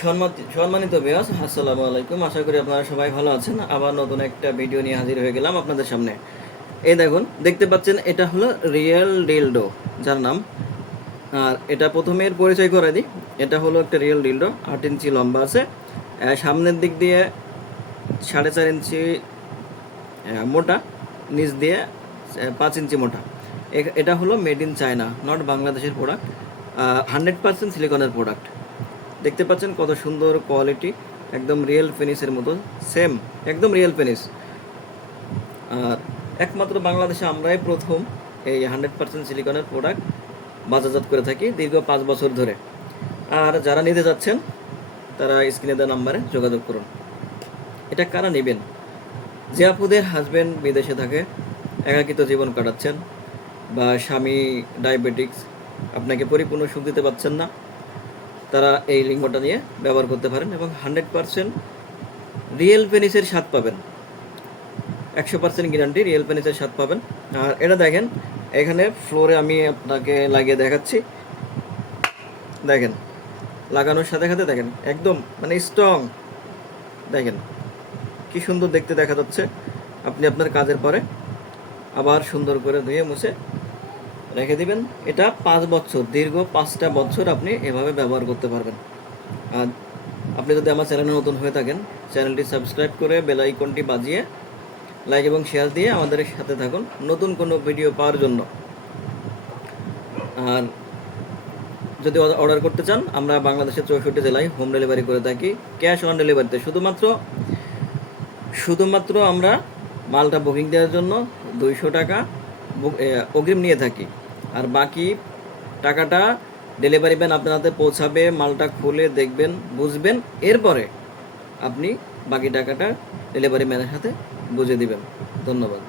সম্মানিত ভিউয়ার্স, আসসালামু আলাইকুম। আশা করি আপনারা সবাই ভালো আছেন। আবার নতুন একটা ভিডিও নিয়ে হাজির হয়ে গেলাম আপনাদের সামনে। এই দেখুন, দেখতে পাচ্ছেন এটা হলো রিয়েল ডিলডো, যার নাম। আর এটা প্রথমে এর পরিচয় করে দিই। এটা হলো একটা রিয়েল ডিলডো, 8 ইঞ্চি লম্বা আছে। সামনের দিক দিয়ে 4.5 ইঞ্চি মোটা, নিচ দিয়ে 5 ইঞ্চি মোটা। এটা হলো মেড ইন চায়না, নট বাংলাদেশের প্রোডাক্ট। 100% সিলিকনের প্রোডাক্ট। দেখতে পাচ্ছেন কত সুন্দর কোয়ালিটি, একদম রিয়েল ফিনিশের মতো, সেম একদম রিয়েল ফিনিশ। আর একমাত্র বাংলাদেশে আমরাই প্রথম এই 100% সিলিকনের প্রোডাক্ট বাজারজাত করে থাকি দীর্ঘ 5 বছর ধরে। আর যারা নিতে যাচ্ছেন তারা স্ক্রিনে দেওয়া নাম্বারে যোগাযোগ করুন। এটা কারা নেবেন? যে আপুদের হাজব্যান্ড বিদেশে থাকে, একাকিত্ব জীবন কাটাচ্ছেন, বা স্বামী ডায়াবেটিক্স, আপনাকে পরিপূর্ণ সুখ দিতে পারছেন না, তারা এই লিঙ্গটা নিয়ে ব্যবহার করতে পারেন এবং 100% রিয়েল পেনিসের স্বাদ পাবেন। 100% গ্যারান্টি রিয়েল পেনিসের স্বাদ পাবেন। আর এটা দেখেন, এখানে ফ্লোরে আমি আপনাকে লাগিয়ে দেখাচ্ছি। দেখেন, লাগানোর সাথে সাথে দেখেন একদম মানে স্ট্রং। দেখেন কি সুন্দর দেখতে দেখা যাচ্ছে। আপনি আপনার কাজের পরে আবার সুন্দর করে ধুয়ে মুছে রেখে দিবেন। এটা 5 বছর, দীর্ঘ 5টা বছর আপনি এভাবে ব্যবহার করতে পারবেন। আর আপনি যদি আমার চ্যানেলে নতুন হয়ে থাকেন, চ্যানেলটি সাবস্ক্রাইব করে বেল আইকনটি বাজিয়ে লাইক এবং শেয়ার দিয়ে আমাদের সাথে থাকুন নতুন কোনো ভিডিও পাওয়ার জন্য। আর যদি অর্ডার করতে চান, আমরা বাংলাদেশের 64 জেলায় হোম ডেলিভারি করে থাকি, ক্যাশ অন ডেলিভারিতে। শুধুমাত্র আমরা মালটা বুকিং দেওয়ার জন্য 200 টাকা অগ্রিম নিয়ে থাকি। আর বাকি টাকাটা ডেলিভারি ম্যান আপনার হাতে পৌঁছাবে, মালটা খুলে দেখবেন, বুঝবেন, এরপরে আপনি বাকি টাকাটা ডেলিভারি ম্যানের হাতে বুঝে দিবেন। ধন্যবাদ।